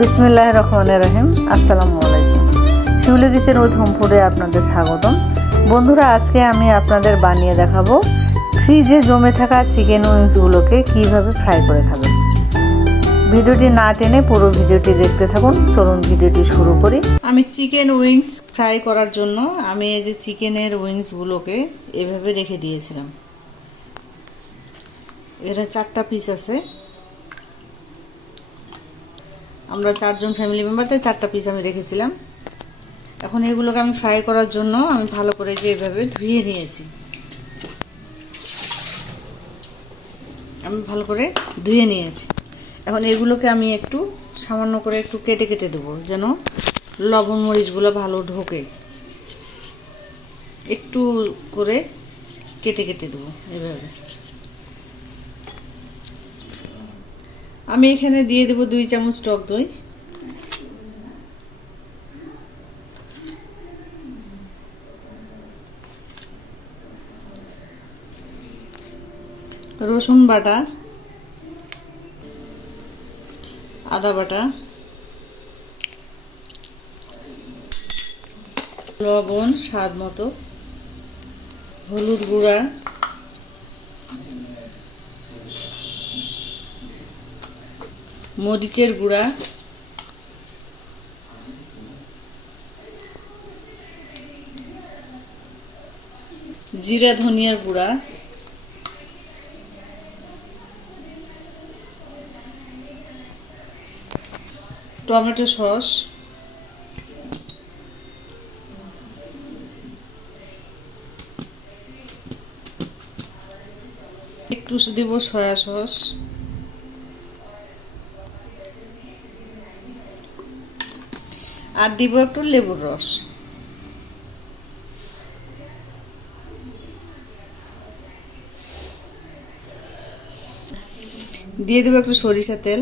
বিসমিল্লাহির রহমানির রহিম। আসসালামু আলাইকুম। শিউলি কিচেন উইথ হোম ফুডে আপনাদের স্বাগতম। বন্ধুরা, আজকে আমি আপনাদের বানিয়ে দেখাবো ফ্রিজে জমে থাকা চিকেন উইংসগুলোকে কিভাবে ফ্রাই করে খাবেন। ভিডিওটি না টেনে পুরো ভিডিওটি দেখতে থাকুন। চলুন ভিডিওটি শুরু করি। আমি চিকেন উইংস ফ্রাই করার জন্য আমি এই যে চিকেনের উইংসগুলোকে এভাবে রেখে দিয়েছিলাম। এরা 4টা পিস আছে। আমরা 4 জন ফ্যামিলি মেম্বারতে 4টা পিস আমি রেখেছিলাম। এখন এগুলোকে আমি ফ্রাই করার জন্য আমি ভালো করে যে এভাবে ধুয়ে নিয়েছি। এখন এগুলোকে আমি একটু সামান্য করে একটু কেটে কেটে দেবো, যেন লবণ মরিচগুলো ভালো ঢোকে। একটু করে কেটে কেটে দেবো এভাবে। আমি এখানে দিয়ে দেবো 2 চামচ টক দই, রসুন বাটা, আদা বাটা, লবণ স্বাদ মতো, হলুদ গুঁড়া, মরিচের গুঁড়া, জিরা ধনিয়ার গুঁড়া, টমেটো সস, একটু দিব সয়া সস, আর দিব একটু লেবুর রস। দিয়ে দেবো একটু সরিষা তেল।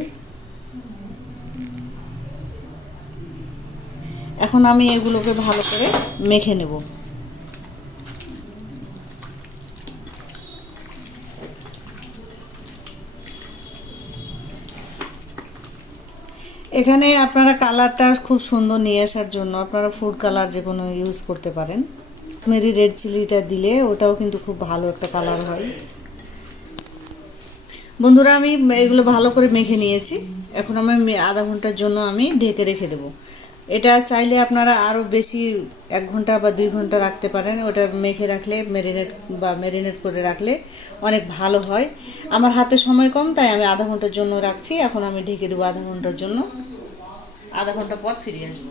এখন আমি এগুলোকে ভালো করে মেখে নেব। এখানে আপনারা কালারটা খুব সুন্দর নিয়ে আসার জন্য আপনারা ফুড কালার যে কোনো ইউজ করতে পারেন। কাশ্মীরি রেড চিলিটা দিলে ওটাও কিন্তু খুব ভালো একটা কালার হয়। বন্ধুরা, আমি এগুলো ভালো করে মেখে নিয়েছি। এখন আমি আধা ঘন্টার জন্য আমি ঢেকে রেখে দেবো। এটা চাইলে আপনারা আরও বেশি 1 ঘন্টা বা 2 ঘন্টা রাখতে পারেন। ওটা মেখে রাখলে ম্যারিনেট করে রাখলে অনেক ভালো হয়। আমার হাতে সময় কম, তাই আমি আধা ঘন্টার জন্য রাখছি। এখন আমি ঢেকে দেবো আধা ঘন্টার জন্য। আধা ঘন্টা পর ফিরে আসবো।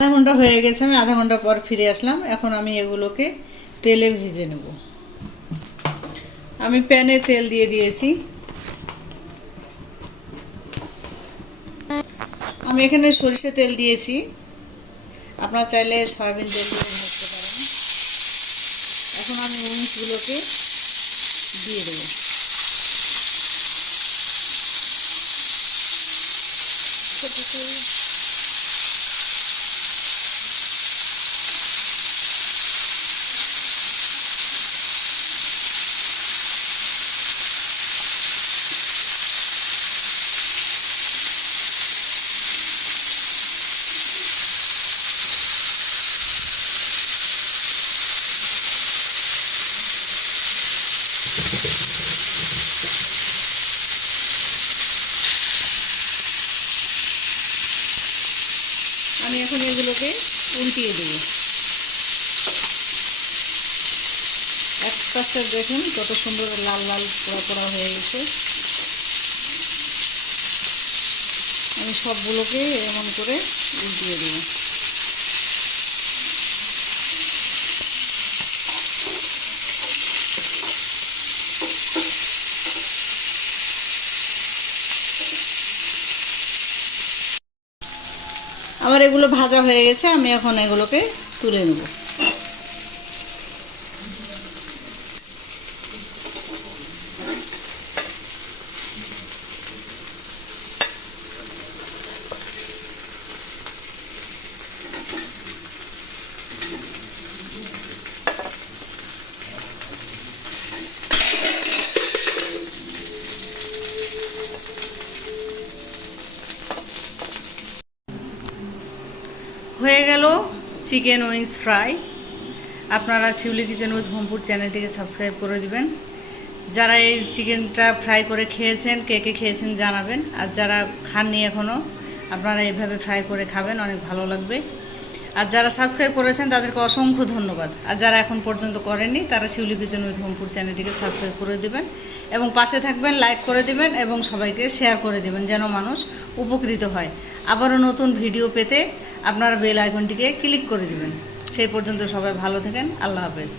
আধা ঘন্টা হয়ে গেছে, আমি আধা ঘন্টা পর ফিরে আসলাম। এখন আমি এগুলোকে তেলে ভেজে নেব। আমি প্যানে তেল দিয়ে দিয়েছি। আমি এখানে সরিষা তেল দিয়েছি, আপনারা চাইলে সয়াবিন তেল দিয়ে ভাজতে পারেন। এখন আমি উইংসগুলোকে দিয়ে দেবো। আমি এখন এগুলোকে উল্টিয়ে দেবো। এক পাশটা দেখুন কত সুন্দর লাল লাল পোড়া পোড়া হয়ে গেছে। আমি সবগুলোকে এমন করে উল্টিয়ে দেবো। আমার এগুলো ভাজা হয়ে গেছে, আমি এখন এগুলোকে তুলে নেব। হয়ে গেল চিকেন উইংস ফ্রাই। আপনারা শিউলি কিচেন উইথ হোম ফুড চ্যানেলটিকে সাবস্ক্রাইব করে দিবেন। যারা এই চিকেনটা ফ্রাই করে খেয়েছেন, কে কে খেয়েছেন জানাবেন। আর যারা খাননি এখনও, আপনারা এইভাবে ফ্রাই করে খাবেন, অনেক ভালো লাগবে। আর যারা সাবস্ক্রাইব করেছেন তাদেরকে অসংখ্য ধন্যবাদ। আর যারা এখন পর্যন্ত করেননি তারা শিউলি কিচেন উইথ হোম ফুড চ্যানেলটিকে সাবস্ক্রাইব করে দিবেন এবং পাশে থাকবেন, লাইক করে দিবেন এবং সবাইকে শেয়ার করে দিবেন যেন মানুষ উপকৃত হয়। আবারও নতুন ভিডিও পেতে আপনারা বেল আইকনটিকে ক্লিক করে দিবেন। সেই পর্যন্ত সবাই ভালো থাকেন। আল্লাহ হাফেজ।